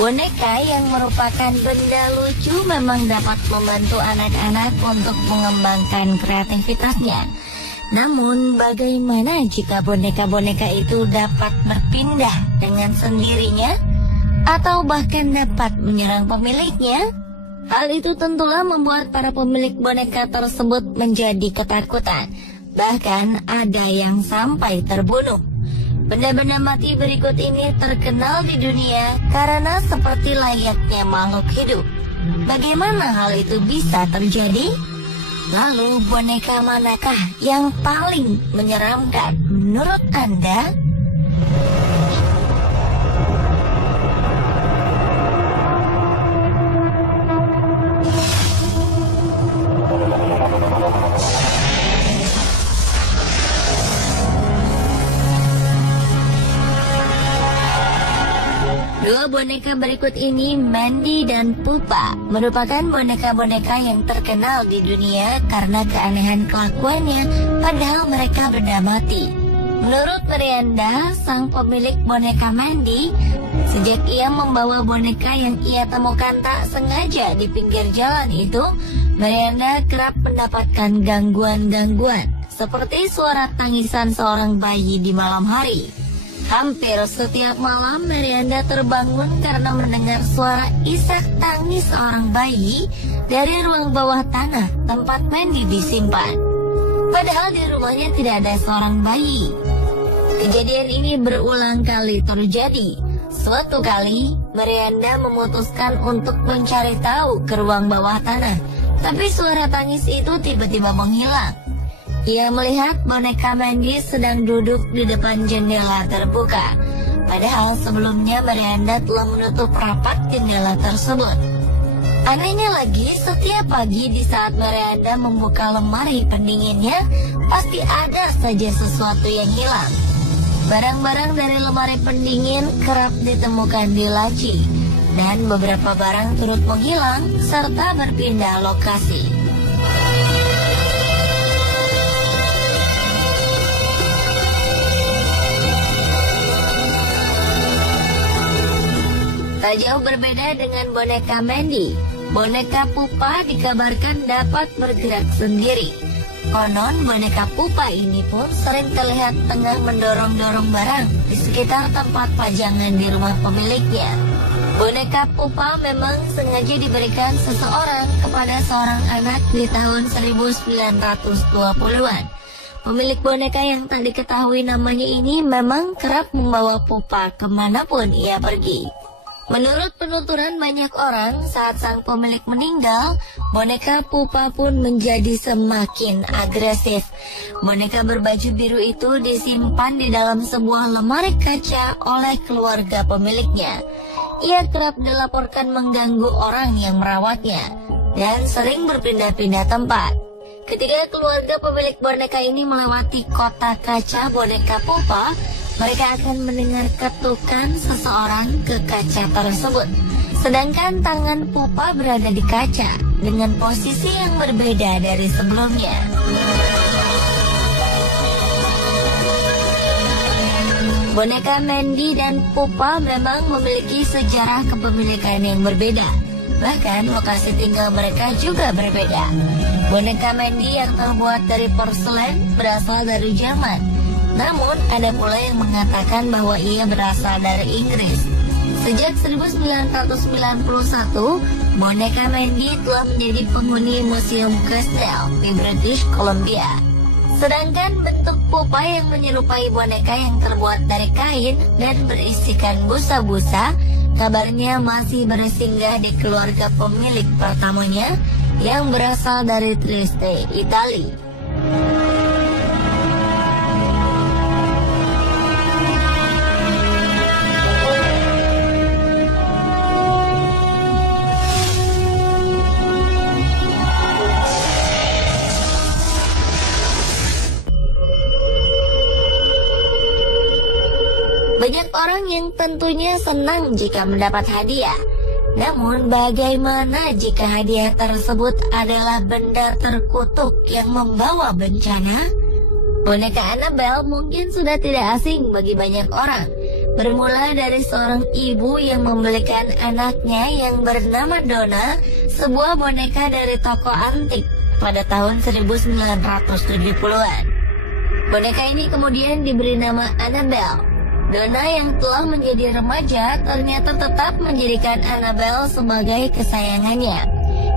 Boneka yang merupakan benda lucu memang dapat membantu anak-anak untuk mengembangkan kreativitasnya. Namun, bagaimana jika boneka-boneka itu dapat berpindah dengan sendirinya atau bahkan dapat menyerang pemiliknya? Hal itu tentulah membuat para pemilik boneka tersebut menjadi ketakutan. Bahkan ada yang sampai terbunuh. Benda-benda mati berikut ini terkenal di dunia karena seperti layaknya makhluk hidup. Bagaimana hal itu bisa terjadi? Lalu boneka manakah yang paling menyeramkan menurut Anda? Dua boneka berikut ini, Mandy dan Pupa, merupakan boneka-boneka yang terkenal di dunia karena keanehan kelakuannya, padahal mereka benda mati. Menurut Miranda, sang pemilik boneka Mandy, sejak ia membawa boneka yang ia temukan tak sengaja di pinggir jalan itu, Miranda kerap mendapatkan gangguan-gangguan, seperti suara tangisan seorang bayi di malam hari. Hampir setiap malam Miranda terbangun karena mendengar suara isak tangis seorang bayi dari ruang bawah tanah tempat Mandy disimpan. Padahal di rumahnya tidak ada seorang bayi. Kejadian ini berulang kali terjadi. Suatu kali Miranda memutuskan untuk mencari tahu ke ruang bawah tanah, tapi suara tangis itu tiba-tiba menghilang. Ia melihat boneka Mandy sedang duduk di depan jendela terbuka. Padahal sebelumnya Miranda telah menutup rapat jendela tersebut. Anehnya lagi, setiap pagi di saat Miranda membuka lemari pendinginnya, pasti ada saja sesuatu yang hilang. Barang-barang dari lemari pendingin kerap ditemukan di laci, dan beberapa barang turut menghilang serta berpindah lokasi. Tak jauh berbeda dengan boneka Mandy, boneka Pupa dikabarkan dapat bergerak sendiri. Konon boneka Pupa ini pun sering terlihat tengah mendorong-dorong barang di sekitar tempat pajangan di rumah pemiliknya. Boneka Pupa memang sengaja diberikan seseorang kepada seorang anak di tahun 1920-an. Pemilik boneka yang tak diketahui namanya ini memang kerap membawa Pupa kemanapun ia pergi. Menurut penuturan banyak orang, saat sang pemilik meninggal, boneka Pupa pun menjadi semakin agresif. Boneka berbaju biru itu disimpan di dalam sebuah lemari kaca oleh keluarga pemiliknya. Ia kerap dilaporkan mengganggu orang yang merawatnya dan sering berpindah-pindah tempat. Ketika keluarga pemilik boneka ini melewati kotak kaca boneka Pupa, mereka akan mendengar ketukan seseorang ke kaca tersebut. Sedangkan tangan Pupa berada di kaca dengan posisi yang berbeda dari sebelumnya. Boneka Mandy dan Pupa memang memiliki sejarah kepemilikan yang berbeda. Bahkan lokasi tinggal mereka juga berbeda. Boneka Mandy yang terbuat dari porselen berasal dari Jerman. Namun, ada pula yang mengatakan bahwa ia berasal dari Inggris. Sejak 1991, boneka Mandy telah menjadi penghuni Museum Crystal di British Columbia. Sedangkan bentuk Pupa yang menyerupai boneka yang terbuat dari kain dan berisikan busa-busa, kabarnya masih bersinggah di keluarga pemilik pertamanya yang berasal dari Trieste, Italia. Banyak orang yang tentunya senang jika mendapat hadiah. Namun bagaimana jika hadiah tersebut adalah benda terkutuk yang membawa bencana? Boneka Annabelle mungkin sudah tidak asing bagi banyak orang. Bermula dari seorang ibu yang membelikan anaknya yang bernama Donna sebuah boneka dari toko antik pada tahun 1970-an. Boneka ini kemudian diberi nama Annabelle. Donna yang telah menjadi remaja ternyata tetap menjadikan Annabelle sebagai kesayangannya.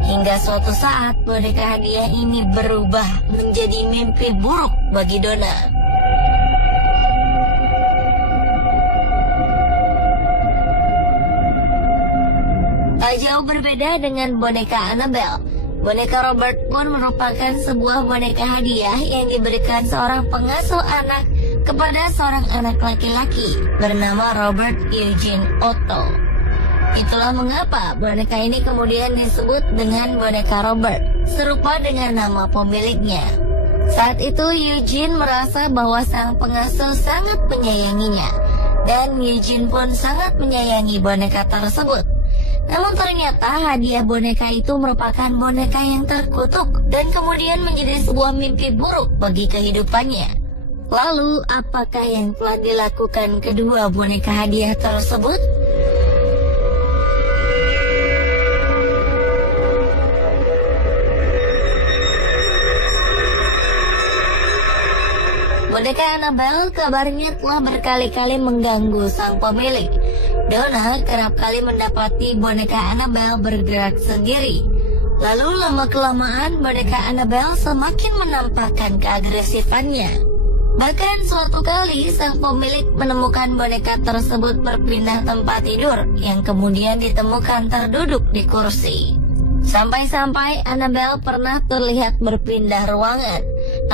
Hingga suatu saat boneka hadiah ini berubah menjadi mimpi buruk bagi Donna. Tak jauh berbeda dengan boneka Annabelle, boneka Robert pun merupakan sebuah boneka hadiah yang diberikan seorang pengasuh anak kepada seorang anak laki-laki bernama Robert Eugene Otto. Itulah mengapa boneka ini kemudian disebut dengan boneka Robert, serupa dengan nama pemiliknya. Saat itu Eugene merasa bahwa sang pengasuh sangat menyayanginya, dan Eugene pun sangat menyayangi boneka tersebut. Namun ternyata hadiah boneka itu merupakan boneka yang terkutuk dan kemudian menjadi sebuah mimpi buruk bagi kehidupannya. Lalu, apakah yang telah dilakukan kedua boneka hadiah tersebut? Boneka Annabelle kabarnya telah berkali-kali mengganggu sang pemilik. Donna kerap kali mendapati boneka Annabelle bergerak sendiri. Lalu lama-kelamaan boneka Annabelle semakin menampakkan keagresifannya. Bahkan suatu kali sang pemilik menemukan boneka tersebut berpindah tempat tidur yang kemudian ditemukan terduduk di kursi. Sampai-sampai Annabelle pernah terlihat berpindah ruangan.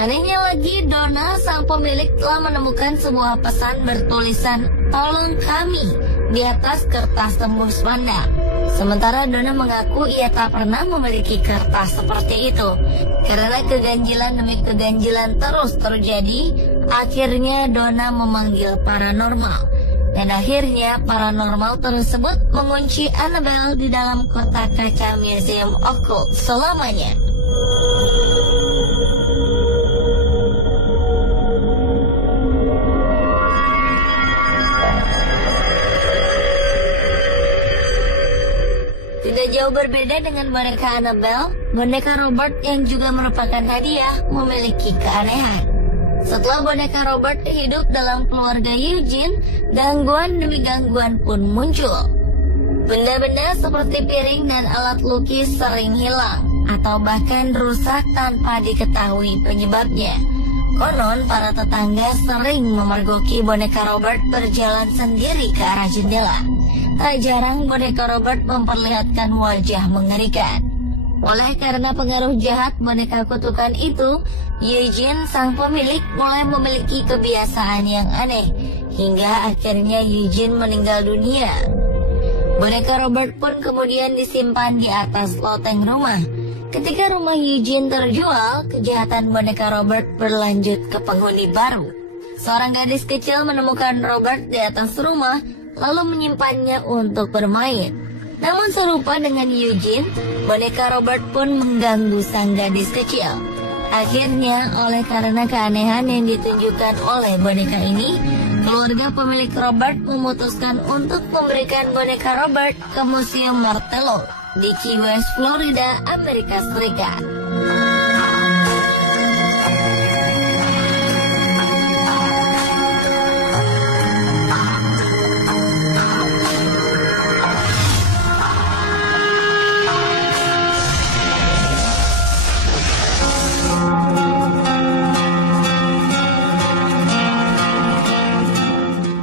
Anehnya lagi, Donna sang pemilik telah menemukan sebuah pesan bertulisan "Tolong kami" di atas kertas tembus pandang. Sementara Donna mengaku ia tak pernah memiliki kertas seperti itu. Karena keganjilan demi keganjilan terus terjadi, akhirnya Donna memanggil paranormal. Dan akhirnya paranormal tersebut mengunci Annabelle di dalam kotak kaca Museum Occult selamanya. Tidak jauh berbeda dengan boneka Annabelle, boneka Robert yang juga merupakan hadiah memiliki keanehan. Setelah boneka Robert hidup dalam keluarga Eugene, gangguan demi gangguan pun muncul. Benda-benda seperti piring dan alat lukis sering hilang atau bahkan rusak tanpa diketahui penyebabnya. Konon para tetangga sering memergoki boneka Robert berjalan sendiri ke arah jendela. Tak jarang boneka Robert memperlihatkan wajah mengerikan. Oleh karena pengaruh jahat boneka kutukan itu, Eugene sang pemilik mulai memiliki kebiasaan yang aneh, hingga akhirnya Eugene meninggal dunia. Boneka Robert pun kemudian disimpan di atas loteng rumah. Ketika rumah Eugene terjual, kejahatan boneka Robert berlanjut ke penghuni baru. Seorang gadis kecil menemukan Robert di atas rumah, lalu menyimpannya untuk bermain. Namun serupa dengan Eugene, boneka Robert pun mengganggu sang gadis kecil. Akhirnya, oleh karena keanehan yang ditunjukkan oleh boneka ini, keluarga pemilik Robert memutuskan untuk memberikan boneka Robert ke Museum Martello di Key West, Florida, Amerika Serikat.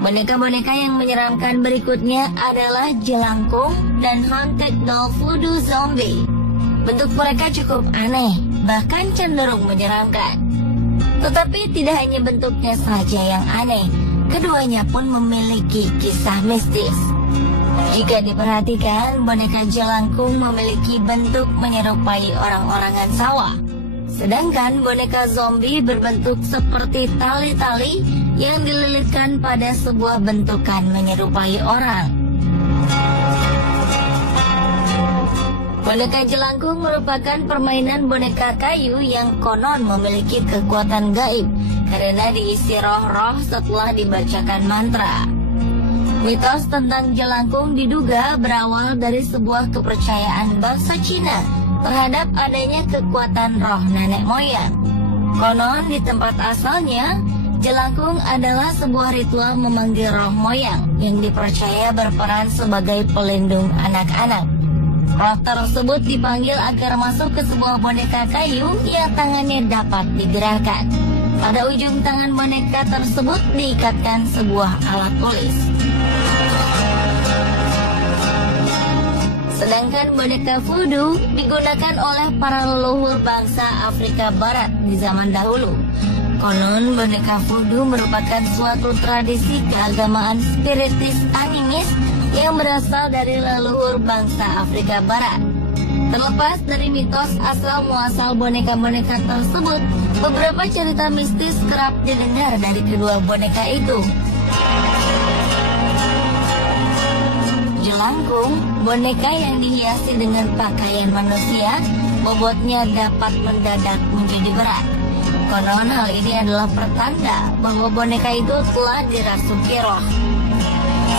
Boneka-boneka yang menyeramkan berikutnya adalah jelangkung dan haunted doll voodoo zombie. Bentuk mereka cukup aneh, bahkan cenderung menyeramkan. Tetapi tidak hanya bentuknya saja yang aneh, keduanya pun memiliki kisah mistis. Jika diperhatikan, boneka jelangkung memiliki bentuk menyerupai orang-orangan sawah. Sedangkan boneka zombie berbentuk seperti tali-tali yang dililitkan pada sebuah bentukan menyerupai orang. Boneka jelangkung merupakan permainan boneka kayu yang konon memiliki kekuatan gaib karena diisi roh-roh setelah dibacakan mantra. Mitos tentang jelangkung diduga berawal dari sebuah kepercayaan bangsa Cina terhadap adanya kekuatan roh nenek moyang. Konon di tempat asalnya, jelangkung adalah sebuah ritual memanggil roh moyang yang dipercaya berperan sebagai pelindung anak-anak. Roh tersebut dipanggil agar masuk ke sebuah boneka kayu yang tangannya dapat digerakkan. Pada ujung tangan boneka tersebut diikatkan sebuah alat tulis. Sedangkan boneka voodoo digunakan oleh para leluhur bangsa Afrika Barat di zaman dahulu. Konon boneka voodoo merupakan suatu tradisi keagamaan spiritis animis yang berasal dari leluhur bangsa Afrika Barat. Terlepas dari mitos asal-muasal boneka-boneka tersebut, beberapa cerita mistis kerap didengar dari kedua boneka itu. Jelangkung, boneka yang dihiasi dengan pakaian manusia, bobotnya dapat mendadak menjadi berat. Konon hal ini adalah pertanda bahwa boneka itu telah dirasuki roh.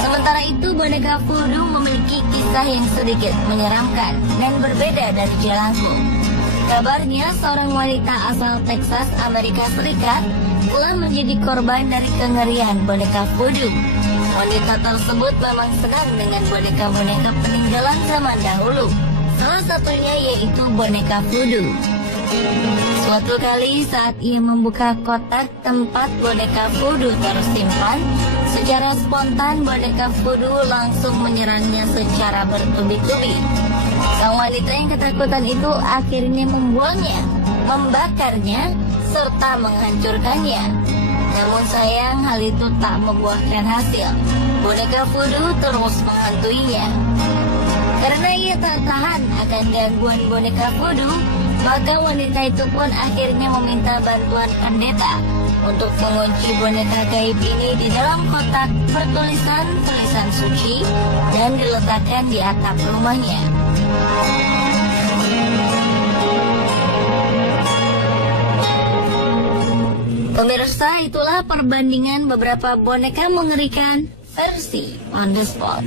Sementara itu, boneka voodoo memiliki kisah yang sedikit menyeramkan dan berbeda dari jelangkung. Kabarnya, seorang wanita asal Texas, Amerika Serikat, telah menjadi korban dari kengerian boneka voodoo. Wanita tersebut memang senang dengan boneka-boneka peninggalan zaman dahulu. Salah satunya yaitu boneka voodoo. Suatu kali saat ia membuka kotak tempat boneka voodoo tersimpan, secara spontan boneka voodoo langsung menyerangnya secara bertubi-tubi. Sang wanita yang ketakutan itu akhirnya membuangnya, membakarnya, serta menghancurkannya. Namun sayang hal itu tak membuahkan hasil. Boneka voodoo terus menghantuinya. Karena ia tak tahan akan gangguan boneka voodoo, maka wanita itu pun akhirnya meminta bantuan pendeta untuk mengunci boneka gaib ini di dalam kotak bertulisan tulisan suci dan diletakkan di atap rumahnya. Pemirsa, itulah perbandingan beberapa boneka mengerikan versi On The Spot.